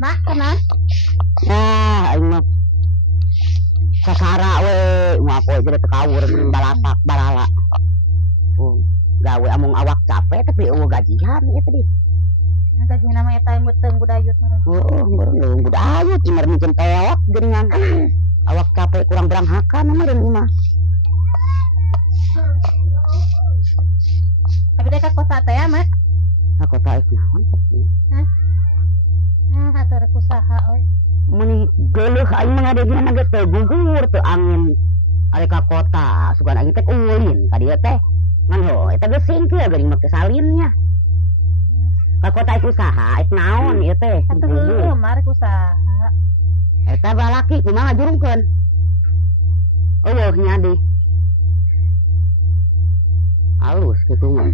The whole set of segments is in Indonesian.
Mak, kenal? Nah, aing mah sasara we, ngapo jadi tekawur balatak balala. Gawe among awak capek tapi eueuh gajian ya tadi. Gaji nama eta meuteung budayut meureun. Meureun budayut cimar micen peot geuningan. Awak capek kurang beranghakan meureun imah. Tapi dek ka kota teh ya, Mak? Ka kota itu naon? Hah? Nah, atur usaha we. Meni geuleuh aing mah ngadegina ge teu gugur teu angin. Are ka kota, sugan aing teh ulin ka dieu teh. Ngan ho, eta geus singkeul geuning make salinnya. Ka kota itu usaha, ek naon ieu teh? Atuh mah rek usaha. Eta balaki kumaha ngajurungkeun? Eueuh nyadi. Halus kitu mah.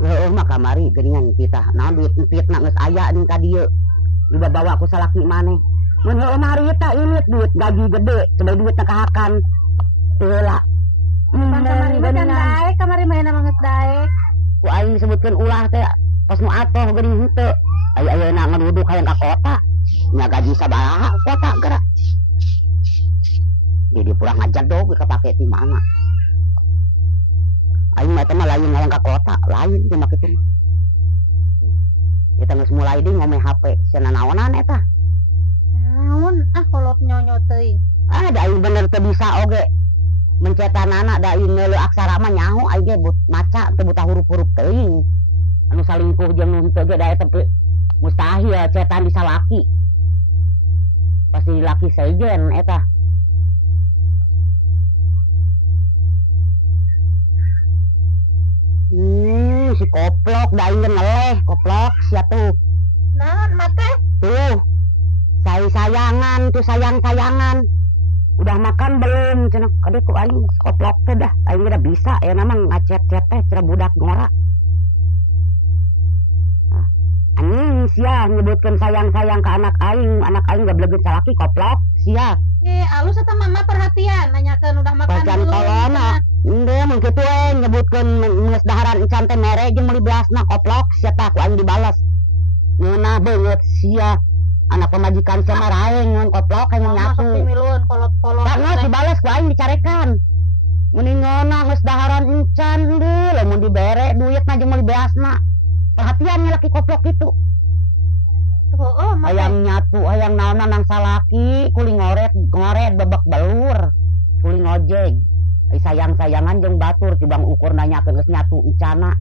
Heueuh mah kamari geuningan kita. Naon duit fitna geus aya ning ka dieu. Dibawa ku salaki maneh. Mun heueuh mah hari eta ieu duit gaji gede, coba duit kahakan. Teu heula. Kamari mah can daek, kamari mah na geus daek. Ku aing disebutkeun ulah teh pas nu atoh geuning henteu. Aya-ayeuna ngaduduk hayang ka kota. Nya gaji sabaraha kota geura. Jadi pulang ngajak dong kepake di mana. Aing mah teh mah lain hayang ka kota, lain teh mah kitu mah. Kita geus mulai deui ngome HP, cenah naonan eta? Naon kolot nyonyo teuing. Da aing bener teu bisa oge. Mencetanana da aing neuleuh aksara mah nyaho aing ge maca teu buta huruf-huruf teuing. Anu salingkuh jeung nu henteu ge da eta mustahil cetan bisa laki. Pasti laki sejen eta. Si koplok da aing ngeleh, koplok sia tuh. Naon mate? Tuh. Sayangan tuh sayang-sayangan. Udah makan belum? Cenah kade ku aing koplok teh dah. Aing udah bisa ya nama ngacet-cet teh cara budak ngora. Anjing sia nyebutkeun sayang-sayang ke anak aing gak beleget salaki koplok sia. Alus eta mama perhatian nanyakeun udah makan Pacan belum. tolona. Henteu mun kitu we nyebutkeun geus daharan encan teh mere jeung meuli beasna koplok sia tah ku aing dibales. Ngeunah beungeut sia. Anak pemajikan sia mah raeng ngeun koplok hayang nyatu. Masuk milueun kolot-kolot. Karena dibales ku aing dicarekan. Mun ngeunah geus daharan encan deui lamun dibere duitna jeung meuli beasna. Perhatiannya laki koplok itu. Hayang nyatu, hayang naonan nang salaki, kuling ngoret bebek belur, kuling ngojeg. Sayang-sayangan jeung batur tibang ukur nanyakeun geus nyatu encana.